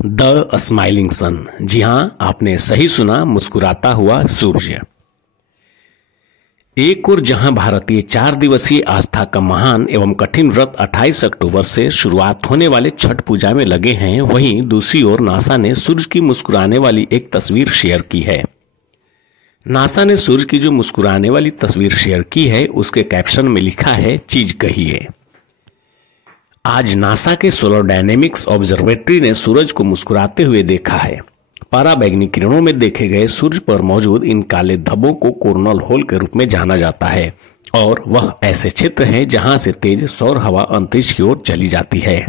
The smiling सन। जी हां, आपने सही सुना, मुस्कुराता हुआ सूर्य। एक ओर जहां भारतीय 4 दिवसीय आस्था का महान एवं कठिन व्रत 28 अक्टूबर से शुरुआत होने वाले छठ पूजा में लगे हैं, वहीं दूसरी ओर नासा ने सूर्य की मुस्कुराने वाली एक तस्वीर शेयर की है। नासा ने सूर्य की जो मुस्कुराने वाली तस्वीर शेयर की है, उसके कैप्शन में लिखा है, चीज कहिए। आज नासा के सोलर डायनेमिक्स ऑब्जर्वेटरी ने सूरज को मुस्कुराते हुए देखा है। पराबैंगनी किरणों में देखे गए सूर्य पर मौजूद इन काले धब्बों को कोरोनल होल के रूप में जाना जाता है और वह ऐसे क्षेत्र हैं जहां से तेज सौर हवा अंतरिक्ष की ओर चली जाती है।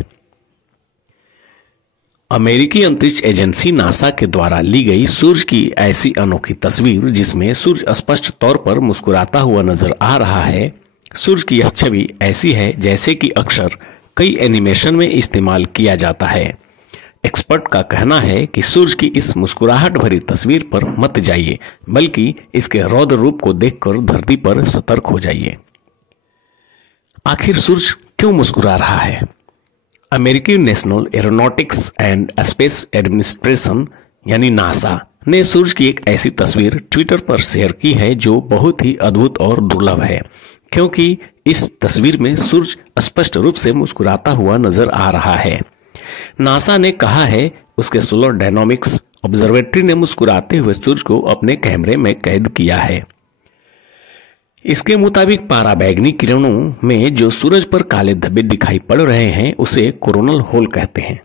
अमेरिकी अंतरिक्ष एजेंसी नासा के द्वारा ली गई सूर्य की ऐसी अनोखी तस्वीर, जिसमें सूर्य स्पष्ट तौर पर मुस्कुराता हुआ नजर आ रहा है। सूर्य की यह छवि ऐसी है जैसे कि अक्सर कई एनिमेशन में इस्तेमाल किया जाता है। एक्सपर्ट का कहना है कि सूर्य की इस मुस्कुराहट भरी तस्वीर पर मत जाइए, बल्कि इसके रौद्र रूप को देखकर धरती पर सतर्क हो जाइए। आखिर सूर्य क्यों मुस्कुरा रहा है? अमेरिकी national aeronautics and space administration यानी नासा ने सूर्य की एक ऐसी तस्वीर ट्विटर पर शेयर की है जो बहुत ही अद्भुत और दुर्लभ है, क्योंकि इस तस्वीर में सूर्य स्पष्ट रूप से मुस्कुराता हुआ नजर आ रहा है। नासा ने कहा है, उसके सोलर डायनामिक्स ऑब्जर्वेटरी ने मुस्कुराते हुए सूर्य को अपने कैमरे में कैद किया है। इसके मुताबिक पराबैंगनी किरणों में जो सूरज पर काले धब्बे दिखाई पड़ रहे हैं, उसे कोरोनल होल कहते हैं।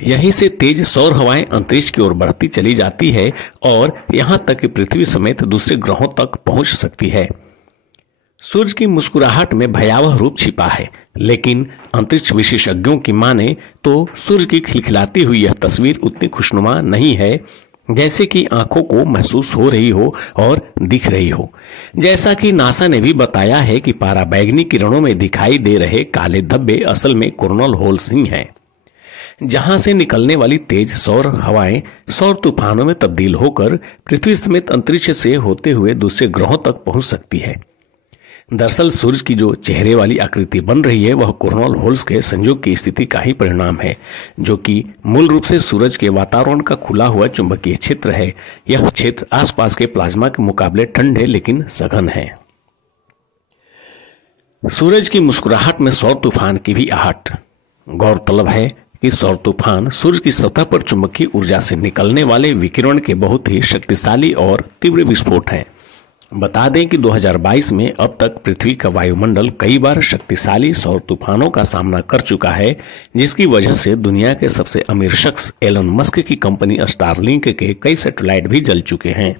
यहीं से तेज सौर हवाएं अंतरिक्ष की ओर बढ़ती चली जाती है और यहां तक कि पृथ्वी समेत दूसरे ग्रहों तक पहुंच सकती है। सूर्य की मुस्कुराहट में भयावह रूप छिपा है, लेकिन अंतरिक्ष विशेषज्ञों की माने तो सूर्य की खिलखिलाती हुई यह तस्वीर उतनी खुशनुमा नहीं है जैसे कि आंखों को महसूस हो रही हो और दिख रही हो। जैसा कि नासा ने भी बताया है कि पराबैंगनी किरणों में दिखाई दे रहे काले धब्बे असल में कोरोनल होल्स ही हैं, जहां से निकलने वाली तेज सौर हवाएं सौर तूफानों में तब्दील होकर पृथ्वी समेत अंतरिक्ष से होते हुए दूसरे ग्रहों तक पहुंच सकती है। दरअसल सूर्य की जो चेहरे वाली आकृति बन रही है, वह कोरोनल होल्स के संयोग की स्थिति का ही परिणाम है, जो कि मूल रूप से सूरज के वातावरण का खुला हुआ चुंबकीय क्षेत्र है। यह क्षेत्र आसपास के प्लाज्मा के मुकाबले ठंडे लेकिन सघन है। सूरज की मुस्कुराहट में सौर तूफान की भी आहट। गौरतलब है कि सौर तूफान सूर्य की सतह पर चुंबकीय ऊर्जा से निकलने वाले विकिरण के बहुत ही शक्तिशाली और तीव्र विस्फोट हैं। बता दें कि 2022 में अब तक पृथ्वी का वायुमंडल कई बार शक्तिशाली सौर तूफानों का सामना कर चुका है, जिसकी वजह से दुनिया के सबसे अमीर शख्स एलन मस्क की कंपनी स्टारलिंक के कई सैटेलाइट भी जल चुके हैं।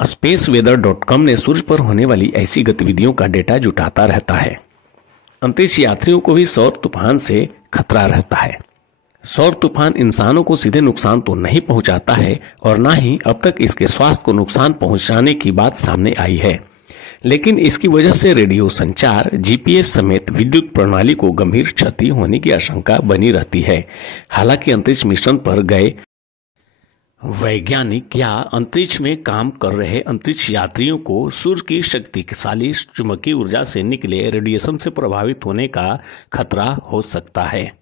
spaceweather.com ने सूर्य पर होने वाली ऐसी गतिविधियों का डेटा जुटाता रहता है। अंतरिक्ष यात्रियों को भी सौर तूफान से खतरा रहता है। सौर तूफान इंसानों को सीधे नुकसान तो नहीं पहुंचाता है और ना ही अब तक इसके स्वास्थ्य को नुकसान पहुंचाने की बात सामने आई है, लेकिन इसकी वजह से रेडियो संचार, जीपीएस समेत विद्युत प्रणाली को गंभीर क्षति होने की आशंका बनी रहती है। हालांकि अंतरिक्ष मिशन पर गए वैज्ञानिक या अंतरिक्ष में काम कर रहे अंतरिक्ष यात्रियों को सूर्य की शक्तिशाली चुंबकीय ऊर्जा से निकले रेडिएशन से प्रभावित होने का खतरा हो सकता है।